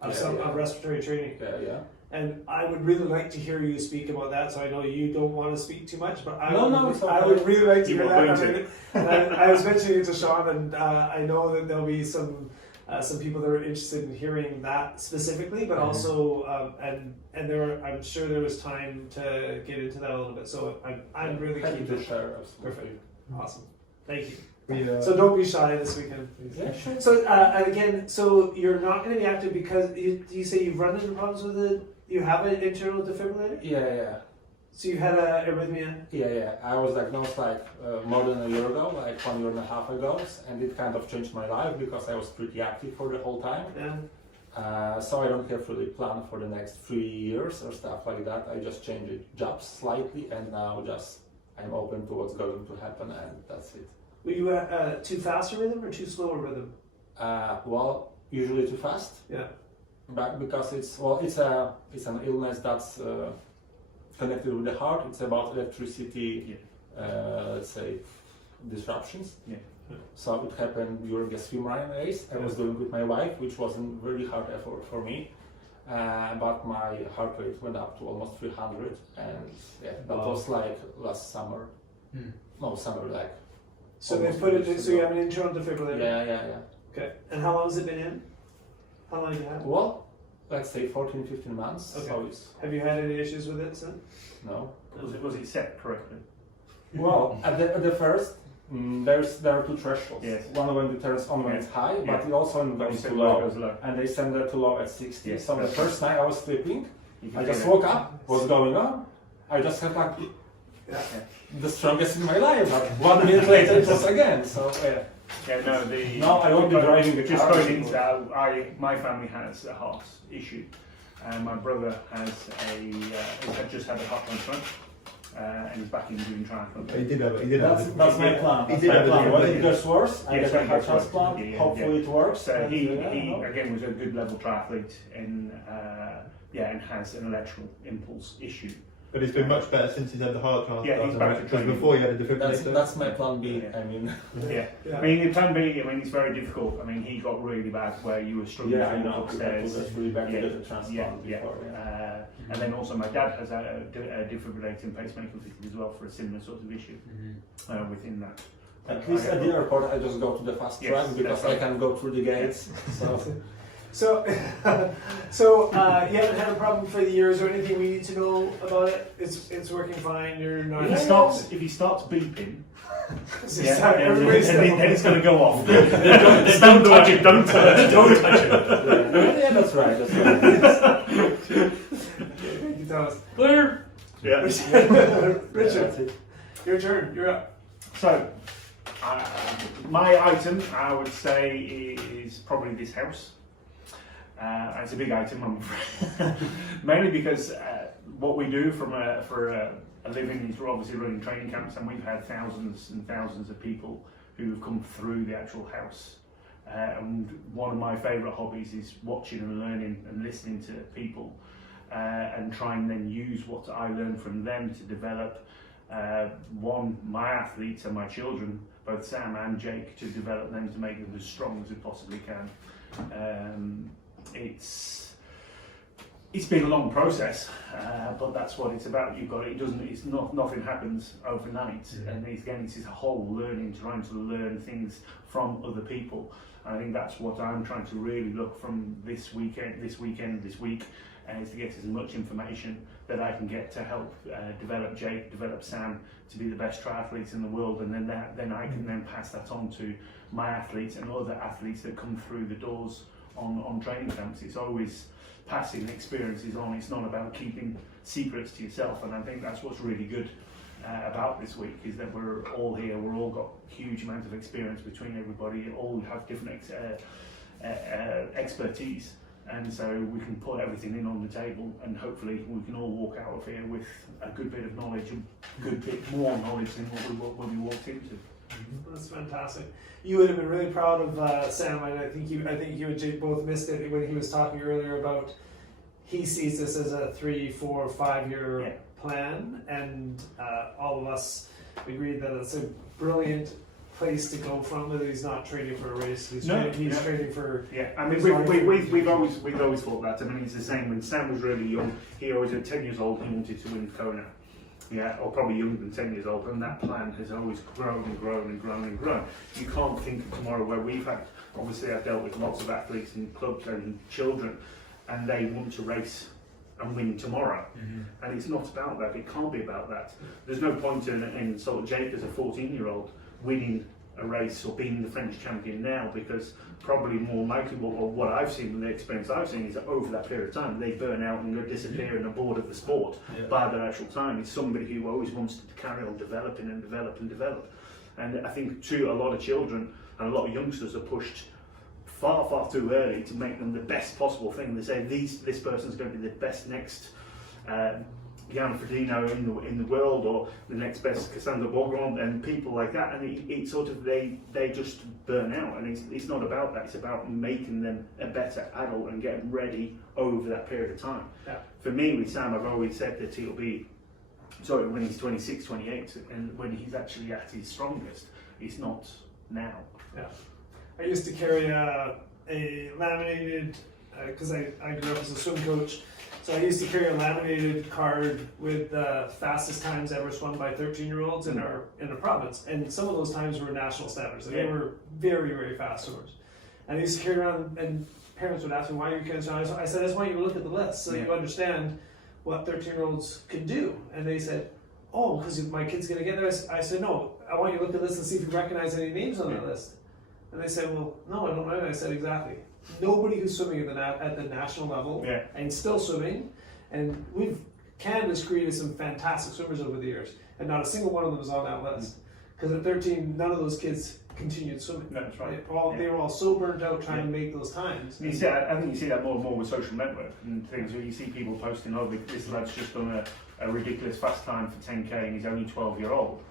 of of respiratory training. yeah. And I would really like to hear you speak about that, so I know you don't want to speak too much, but I, it's I okay. would really like to You hear want that. me And I was mentioning it to Sean, and I know that there'll be some people that are interested in hearing that specifically, but also, and there were, I'm sure there was time to get into that a little bit, so I'm really Happy keen to share. Absolutely. Perfect. Awesome. Thank you. We, So don't be shy this weekend, please. Yeah, sure. So and again, so you're not going to be active because you say you've run into problems with it. You have an internal defibrillator. Yeah. So you had a arrhythmia. Yeah. I was diagnosed like more than a year ago, like 1.5 years ago, and it kind of changed my life because I was pretty active for the whole time. Yeah. So I don't have really plan for the next 3 years or stuff like that. I just changed jobs slightly, and now just I'm open to what's going to happen, and that's it. Were you too fast a rhythm or too slow a rhythm? Well, usually too fast. Yeah. But because it's an illness that's connected with the heart. It's about electricity, let's say, disruptions. Yeah. So it happened during a swimrun race I was doing with my wife, which wasn't really hard effort for me. But my heart rate went up to almost 300, and that was like last summer. No, summer like. So they almost put 2 it. weeks So you ago. have an internal defibrillator. Yeah. Okay. And how long has it been in? How long have you had it? Well, let's say 14, 15 months. Okay. So it's Have you had any issues with it since? no. Was it set correctly? Well, at the first, there are two thresholds. Yes. One when it turns on when it's high, but Yeah. it also when When it's it's too low, it low. goes low. And they send it too low at 60. Yes, So the that's first night I was sleeping, You can I feel just it. woke up. What's going on? I just had like the strongest in my life. But 1 minute later it was again. So yeah. Yeah, no, the. No, I won't be driving the Just car. going into that, my family has a heart issue. My brother has had just had a heart transplant, and he's back in doing triathlon. He did have it. That's my plan. He That's did my have plan. it. When it gets worse, I Yes, get a when it heart gets worse. transplant. Yeah. Hopefully it works. So and, he no. again was a good level triathlete and has an electrical impulse issue. But it's been much better since he's had the heart transplant. Yeah, he's back to Because training. before he had a defibrillator. That's my plan B. Yeah. I mean, Yeah. Yeah. I mean, in plan B, it's very difficult. I mean, he got really bad where you were struggling yeah, to I walk know. upstairs. That's really bad to Yeah, get a transplant before. Yeah. And then also my dad has a defibrillator and pacemaker fitted as well for a similar sort of issue within that. At least at the airport, I just go to the fast Yes, track because that's right. I can go through the gates. So So you haven't had a problem for the years or anything we need to know about it? It's working fine. You're not. If he starts beeping, Everybody's then it's going to go off. Don't touch it. Don't touch it. Don't touch it. yeah, that's right. That's right. Thank you, Thomas. Clear. Yeah. Richard, your turn. You're up. So, my item, I would say, is probably this house. It's a big item, I'm afraid. Mainly because what we do for a living is we're obviously running training camps, and we've had thousands and thousands of people who have come through the actual house. And one of my favourite hobbies is watching and learning and listening to people, and trying then use what I learn from them to develop my athletes and my children, both Sam and Jake, to develop them to make them as strong as we possibly can. It's been a long process, but that's what it's about. Nothing happens overnight, and it's a whole learning, trying to learn things from other people. And I think that's what I'm trying to really look from this week, is to get as much information that I can get to help develop Jake, develop Sam to be the best triathletes in the world, and then I can then pass that on to my athletes and other athletes that come through the doors on training camps. It's always passing experiences on. It's not about keeping secrets to yourself, and I think that's what's really good about this week, is that we're all here, we're all got huge amounts of experience between everybody, all have different expertise, and so we can put everything in on the table, and hopefully we can all walk out of here with a good bit of knowledge, and a good bit more knowledge than what we walked into. That's fantastic. You would have been really proud of Sam, and I think you and Jake both missed it when he was talking earlier about he sees this as a 3, 4, 5 year plan, and all of us agreed that it's a brilliant place to go from. That he's not training for a race; he's training for. Yeah, I mean we've always thought that. I mean it's the same when Sam was really young. He always at 10 years old he wanted to win Kona. Yeah, or probably younger than 10 years old, and that plan has always grown and grown and grown and grown. You can't think of tomorrow where we've had, obviously I've dealt with lots of athletes and clubs and children, and they want to race and win tomorrow. And it's not about that, it can't be about that. There's no point in sort of Jake as a 14-year-old winning a race or being the French champion now, because probably more likely what I've seen and the experience I've seen is that over that period of time they burn out and go disappear and are bored of the sport by their actual time. It's somebody who always wants to carry on developing and develop and develop. And I think too a lot of children and a lot of youngsters are pushed far too early to make them the best possible thing. They say this person's going to be the best next Jan Frodeno in the world, or the next best Cassandra Bogron, and people like that, and it sort of they just burn out, and it's not about that. It's about making them a better adult and getting ready over that period of time. For me with Sam, I've always said that he'll be when he's 26, 28, and when he's actually at his strongest. It's not now. I used to carry a laminated, because I grew up as a swim coach, so I used to carry a laminated card with the fastest times ever swum by 13-year-olds in our province, and some of those times were national standards. They were very, very fast swimmers. And I used to carry around, and parents would ask me, why are you carrying around? I said, I just want you to look at the list so you understand what 13-year-olds can do. And they said, oh, because my kid's going to get there? I said, no, I want you to look at this and see if you recognize any names on that list. And they said, well, no, I don't know. And I said, exactly. Nobody who's swimming at the national level and still swimming, and Canada's created some fantastic swimmers over the years, and not a single one of them was on that list. Because at 13, none of those kids continued swimming. That's right. They were all so burnt out trying to make those times. I think you see that more and more with social network and things, where you see people posting, oh, this lad's just done a ridiculous fast time for 10k and he's only 12-year-old.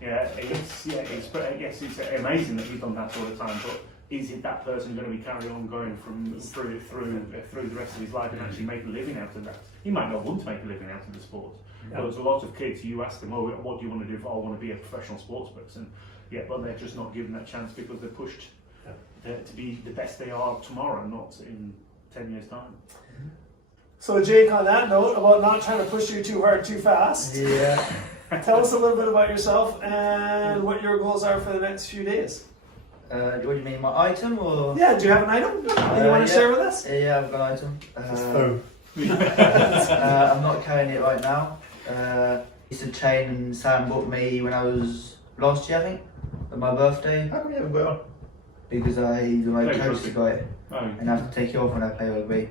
It's amazing that he's done that sort of time, but is it that person going to be carrying on going through the rest of his life and actually make a living out of that? He might not want to make a living out of the sport. But there's a lot of kids, you ask them, oh, what do you want to do? I want to be a professional sports person. Yeah, but they're just not given that chance because they're pushed to be the best they are tomorrow, not in 10 years' time. So Jake, on that note, about not trying to push you too hard, too fast. Tell us a little bit about yourself and what your goals are for the next few days. What do you mean, my item or? Yeah, do you have an item you want to share with us? Yeah, I've got an item. I'm not carrying it right now. Used to train, and Sam bought me when I was last year, I think, at my birthday. How come you haven't got it on? Because my coach got it, and I have to take it off when I play rugby.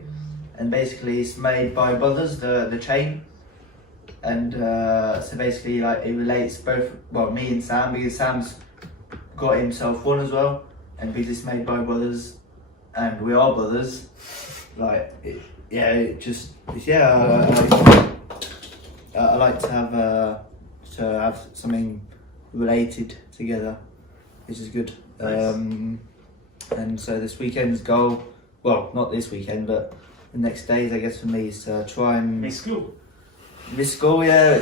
And basically, it's made by brothers, the chain. And so basically, like, it relates both, me and Sam, because Sam's got himself one as well, and because it's made by brothers, and we are brothers, I like to have something related together, which is good. Nice. And so this weekend's goal, not this weekend, but the next days, I guess, for me is to try and miss school, which yeah.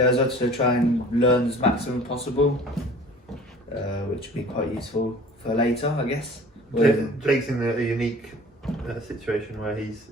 As well to try and learn as maximum possible, which would be quite useful for later, I guess. Jake's in a unique situation where he's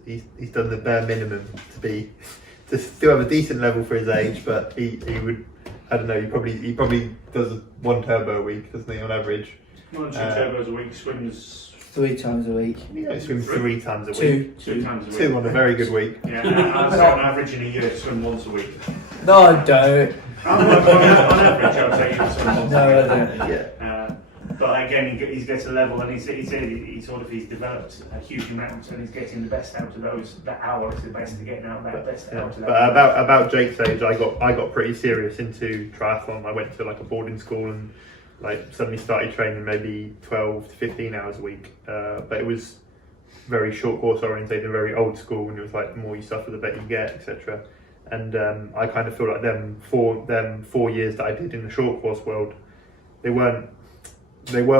done the bare minimum to still have a decent level for his age, but he would, I don't know, he probably does 1 turbo a week, doesn't he, on average? 1 or 2 turbos a week, swims 3 times a week. You don't swim 3 times a week. 2 times a week. 2 on a very good week. Yeah, I'd say on average in a year to swim once a week. No, I don't. On average, I would say you swim once a week. No, I don't. Yeah. But again, he gets a level, and he's developed a huge amount, and he's getting the best out of those. That hour is the best to get out that best out of that. But about Jake's age, I got pretty serious into triathlon. I went to like a boarding school and like suddenly started training maybe 12 to 15 hours a week. But it was very short course orientated, very old school, and it was like the more you suffer, the better you get, etc. And I kind of feel like them 4 years that I did in the short course world, they were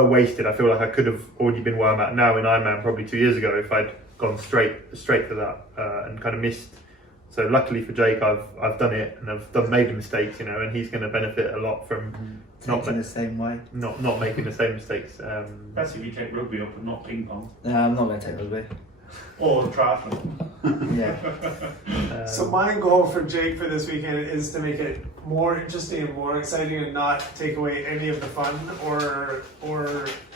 wasted. I feel like I could have already been where I'm at now in Ironman probably 2 years ago if I'd gone straight to that and kind of missed. So luckily for Jake, I've done it and I've made the mistakes, and he's going to benefit a lot from not the same way, not making the same mistakes. That's if you take rugby up and not ping pong. No, I'm not going to take rugby. Or triathlon. Yeah. So my goal for Jake for this weekend is to make it more interesting and more exciting, and not take away any of the fun or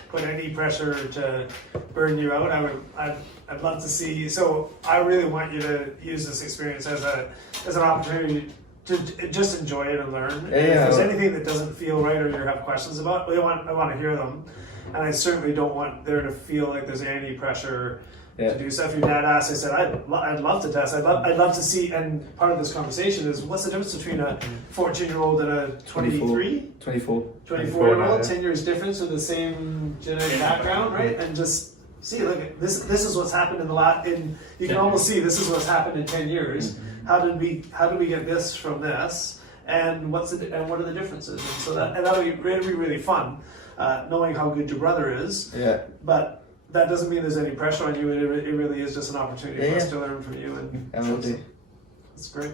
put any pressure to burn you out. I'd love to see. So I really want you to use this experience as an opportunity to just enjoy it and learn. And if there's anything that doesn't feel right or you have questions about, I want to hear them. And I certainly don't want there to feel like there's any pressure to do stuff. Your dad asked, I said, I'd love to test. I'd love to see, and part of this conversation is, what's the difference between a 14-year-old and a 24-year-old, 10 years difference with the same genetic background, right? And just see, look, this is what's happened you can almost see this is what's happened in 10 years. How did we get this from this? And what are the differences? And so that'll be really, really fun, knowing how good your brother is. Yeah. But that doesn't mean there's any pressure on you. It really is just an opportunity for us to learn from you. And we'll do. That's great.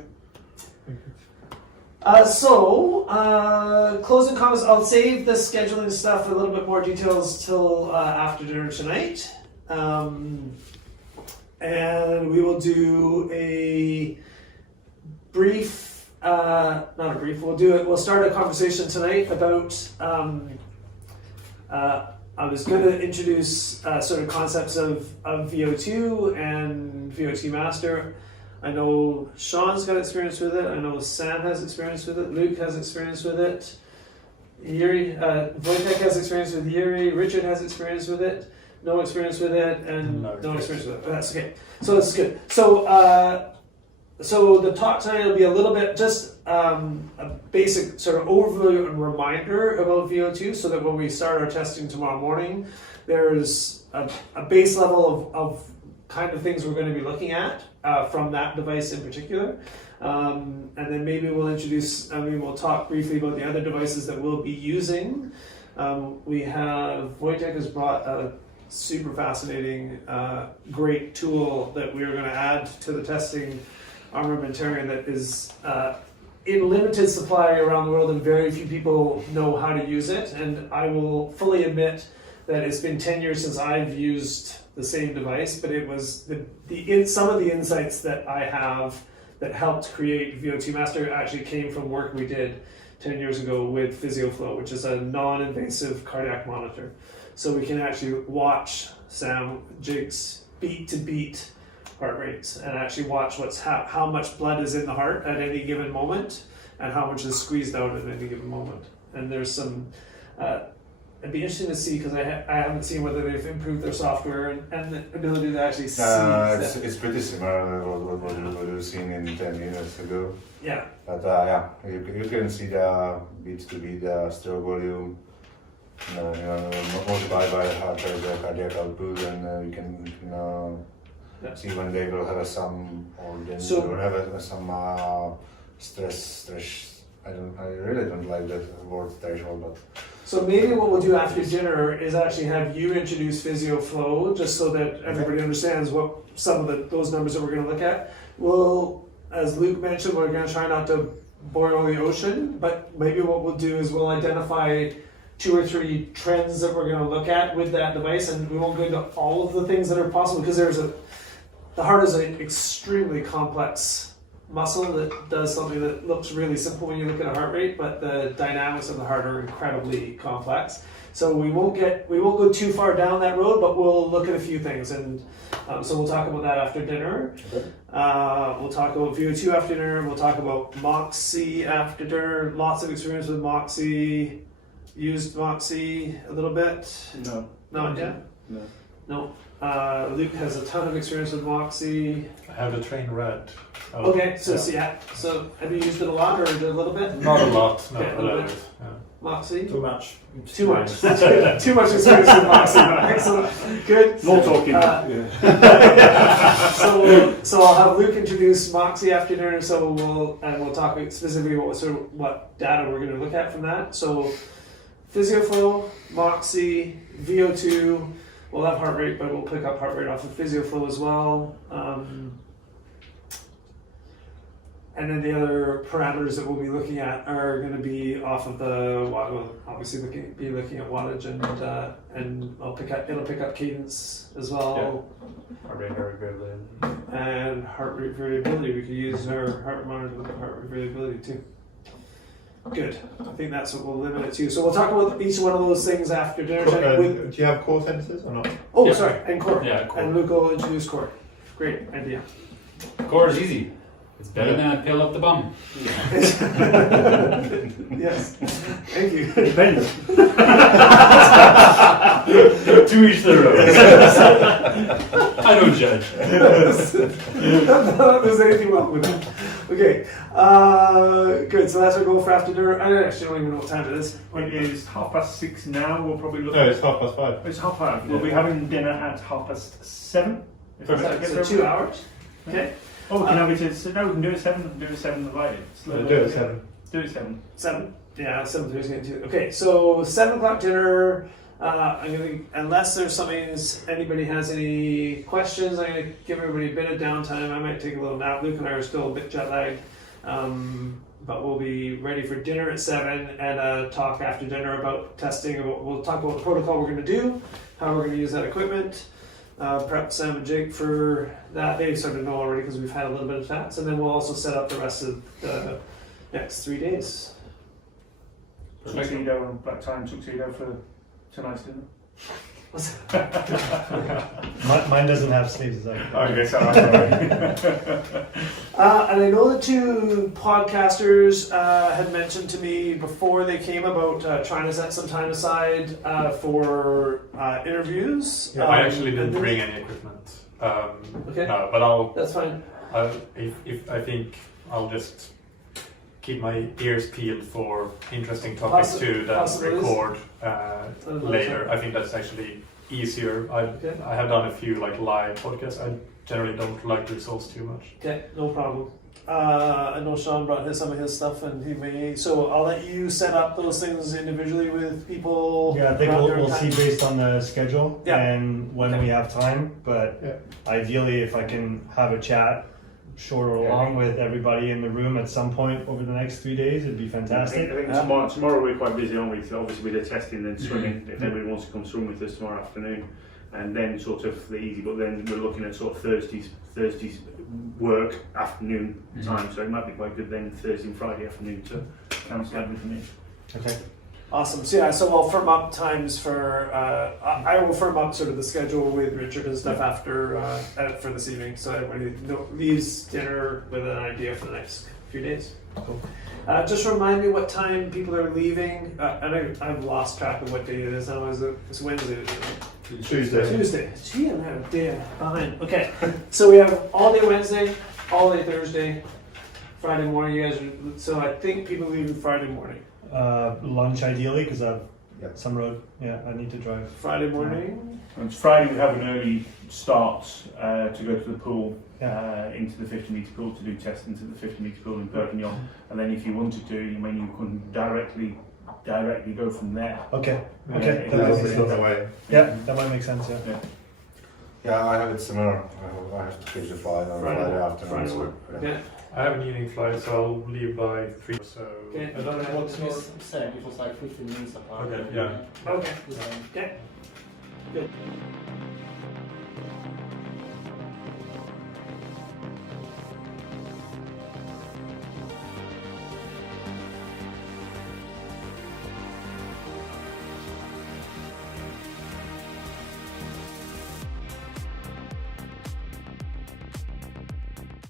Closing comments. I'll save the scheduling stuff for a little bit more details till after dinner tonight. And we will do a brief, we'll start a conversation tonight about I was going to introduce sort of concepts of VO2 and VO2 Master. I know Sean's got experience with it. I know Sam has experience with it. Luke has experience with it. Vojtech has experience with Yuri. Richard has experience with it. No experience with it, and no experience with it. But that's okay. So that's good. So the talk tonight will be a little bit just a basic sort of overview and reminder about VO2, so that when we start our testing tomorrow morning, there's a base level of kind of things we're going to be looking at from that device in particular. And then maybe we'll talk briefly about the other devices that we'll be using. Vojtech has brought a super fascinating, great tool that we're going to add to the testing armamentarium that is in limited supply around the world, and very few people know how to use it. And I will fully admit that it's been 10 years since I've used the same device, but it was some of the insights that I have that helped create VO2 Master actually came from work we did 10 years ago with PhysioFlow, which is a non-invasive cardiac monitor. So we can actually watch Jake's beat-to-beat heart rates and actually watch how much blood is in the heart at any given moment and how much is squeezed out at any given moment. And there's some, it'd be interesting to see, because I haven't seen whether they've improved their software and the ability to actually see. It's pretty similar to what we've seen in 10 years ago. Yeah. But you can see the beats to beat, the stroke volume, multiplied by heart rate, the cardiac output, and you can see when they will have some, or then they will have some stress. I really don't like that word threshold, but. So maybe what we'll do after dinner is actually have you introduce PhysioFlow, just so that everybody understands what some of those numbers that we're going to look at. As Luke mentioned, we're going to try not to boil the ocean, but maybe what we'll do is we'll identify 2 or 3 trends that we're going to look at with that device, and we won't go into all of the things that are possible, because the heart is an extremely complex muscle that does something that looks really simple when you look at a heart rate, but the dynamics of the heart are incredibly complex. So we won't go too far down that road, but we'll look at a few things, and so we'll talk about that after dinner. Okay. We'll talk about VO2 after dinner. We'll talk about Moxie after dinner. Lots of experience with Moxie. used Moxie a little bit? No. Not yet? No. No. Luke has a ton of experience with Moxie. I have the train red. Okay, so so have you used it a lot or a little bit? Not a lot, no, Okay, a little bit. Moxie? Too much. Too much. Too much experience with Moxie. Excellent. Good. More talking. So I'll have Luke introduce Moxie after dinner. So we'll talk specifically what data we're going to look at from that. So PhysioFlow, Moxie, VO2. We'll have heart rate, but we'll pick up heart rate off of PhysioFlow as well. And then the other parameters that we'll be looking at are going to be off of we'll obviously looking at wattage and it'll pick up cadence as well. Heart rate variability. And heart rate variability. We could use our heart monitor with heart rate variability too. Good. I think that's what we'll limit it to. So we'll talk about each one of those things after dinner. Do you have core sentences or not? Oh, sorry, and core. Yeah, core. And Luke will introduce core. Great idea. Core is easy. It's better than a pill up the bum. Yes. Thank you. Depends. To each their own. I don't judge. Not there's anything wrong with that. Okay. Good. So that's our goal for after dinner. I actually don't even know what time it is. Well, it is 6:30 now. We'll probably look. No, it's 5:30. It's 5:30. We'll be having dinner at 7:30. So 2 hours. Okay. Oh, we can have it at, no, we can do it 7. Do it 7 later. Do it 7. Do it 7. 7. Yeah, 7:30 is going to. Okay, so 7:00 dinner. Unless there's anybody has any questions, I'm gonna give everybody a bit of downtime. I might take a little nap. Luke and I are still a bit jet lagged, but we'll be ready for dinner at 7 and a talk after dinner about testing. We'll talk about the protocol we're going to do, how we're going to use that equipment. Prep Sam and Jake for that. They sort of know already because we've had a little bit of chats, and then we'll also set up the rest of the next 3 days. Tuxedo and black tie and tuxedo for tonight's dinner. Mine doesn't have sleeves. Okay, so and I know the two podcasters had mentioned to me before they came about trying to set some time aside for interviews. Yeah, I actually didn't bring any equipment. Okay. No, but That's fine. if I think I'll just keep my ears peeled for interesting topics to record later. I think that's actually easier. I have done a few live podcasts. I generally don't like the results too much. Okay, no problem. I know Sean brought some of his stuff, and he may. So I'll let you set up those things individually with people. Yeah, I think we'll see based on the schedule and when we have time. But ideally, if I can have a chat, short or long, with everybody in the room at some point over the next 3 days, it'd be fantastic. I think tomorrow we're quite busy, aren't we? So obviously with the testing and swimming, if anybody wants to come swim with us tomorrow afternoon, and then sort of the easy, but then we're looking at sort of Thursday's work afternoon time, so it might be quite good then Thursday and Friday afternoon to cancel everything in. Okay. Awesome. So so I'll firm up times for. I will firm up sort of the schedule with Richard and stuff after for this evening, so everybody leaves dinner with an idea for the next few days. Cool. Just remind me what time people are leaving. I've lost track of what day it is now. It's Wednesday. Tuesday. Gee, I'm a day behind. Okay, so we have all day Wednesday, all day Thursday, Friday morning. You guys are, so I think people leaving Friday morning. Lunch ideally, because I've some road. Yeah, I need to drive. Friday morning. And Friday we have an early start to go to the pool, into the 50-metre pool to do tests into the 50-metre pool in Perpignan. And then if you wanted to, you can directly go from there. Okay. That might make sense. Yeah, I have it similar. I have to catch the flight on Friday afternoon. I have an evening flight, so I'll leave by 3. So I don't know what you said. It was like 15 minutes apart. Okay. Yeah. Okay. Okay. Good.